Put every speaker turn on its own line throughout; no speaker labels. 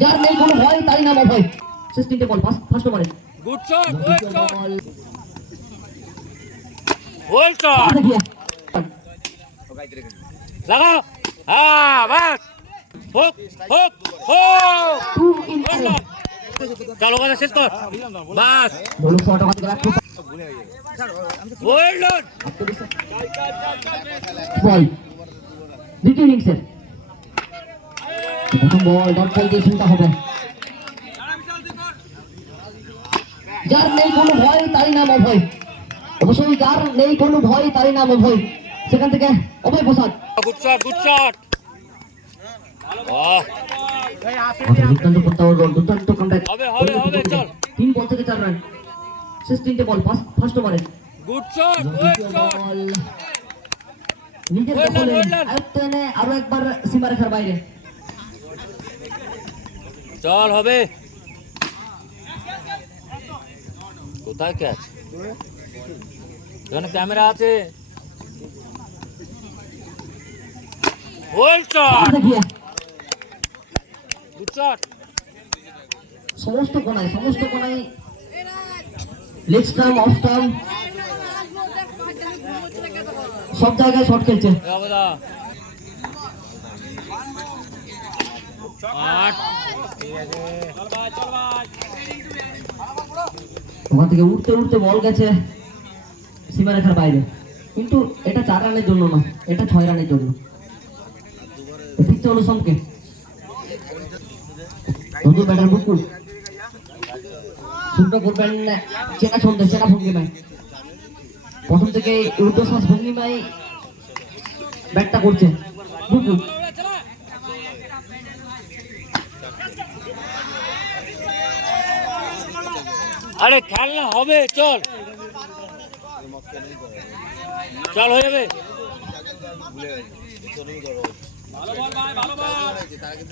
যার নেই কোনো ভয় তারই নাম অভয়। শেষ তিনটে বল ফার্স্ট ফার্স্ট ওভারে।
Good shot good shot
ball
গোল শট লাগাও হ্যাঁ বাস। হোক হোক হোক। চলো কথা শেষ কর। বাস।
বল শট দ্বিতীয় ইনিংসের প্রথম বল ডট বল দিয়ে শুনতে হবে। যার নেই কোনো ভয় তারই নাম অভয়। অবশ্যই যার নেই কোনো ভয় তারই নাম অভয়। সেখান থেকে Abhay
Prasad. Good shot good shot
দুর্দান্ত প্রত্যাবর্তন বল দুর্দান্ত কমব্যাক
হবে, হবে, হবে, চল।
তিন বল থেকে চার রান। শেষ তিনটে বল ফার্স্ট ফার্স্ট ওভারে।
গুড শট গুড শট
নিজের দখলে
well
এনে আরও একবার সীমারেখার বাইরে।
চল হবে। কোথায় ক্যাচ এখানে ক্যামেরা আছে। শট
দেখিয়ে
গুড শট
সমস্ত কোনায় সমস্ত কোনায়। লেগ স্টাম্প অফ স্টাম্প সব জায়গায় শট খেলছে।
আট।
ওখান থেকে উঠতে উঠতে বল গেছে সীমারেখার বাইরে। কিন্তু এটা চার রানের জন্য না, এটা ছয় রানের জন্য। ফিরতে হলো সমকে নতুন ব্যাটার বুকু। শুরুটা করবেন চেনা ছন্দে, চেনা ভঙ্গিমায়। প্রথম থেকে ঊর্ধ্বশ্বাস ভঙ্গিমায় ব্যাটটা করছে। বুকু।
আরে খেলনা হবে চল। চল হয়ে যাবে।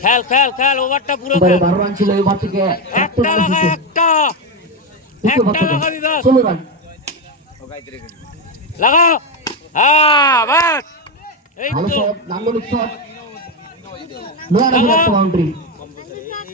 খেল খেল খেল ওভারটা পুরো খেল। একটা লাগা একটা। একটা। লাগাবি বাস হ্যাঁ বাস এই তো।
নান্দনিক শট রানের একটা বাউন্ডারি বুকু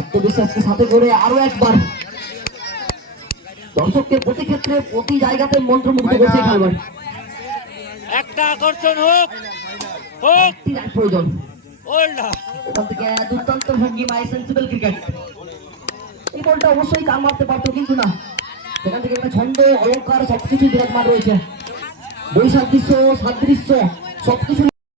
আত্মবিশ্বাসকে সাথে করে আরও একবার। দর্শককে প্রতি ক্ষেত্রে প্রতি জায়গাতে মন্ত্রমুগ্ধ করছে খেলোয়াড়।
একটা আকর্ষণ হোক হোক।
প্রয়োজন। ওখান থেকে দুর্দান্ত ভঙ্গিমায় সেন্সিবল ক্রিকেট এই বলটা অবশ্যই মারতে পারতো কিন্তু না। সেখান থেকে একটা ছন্দ অলঙ্কার সবকিছু বিরাজমান রয়েছে। বৈশাখ দৃশ্য সাদৃশ্য সবকিছু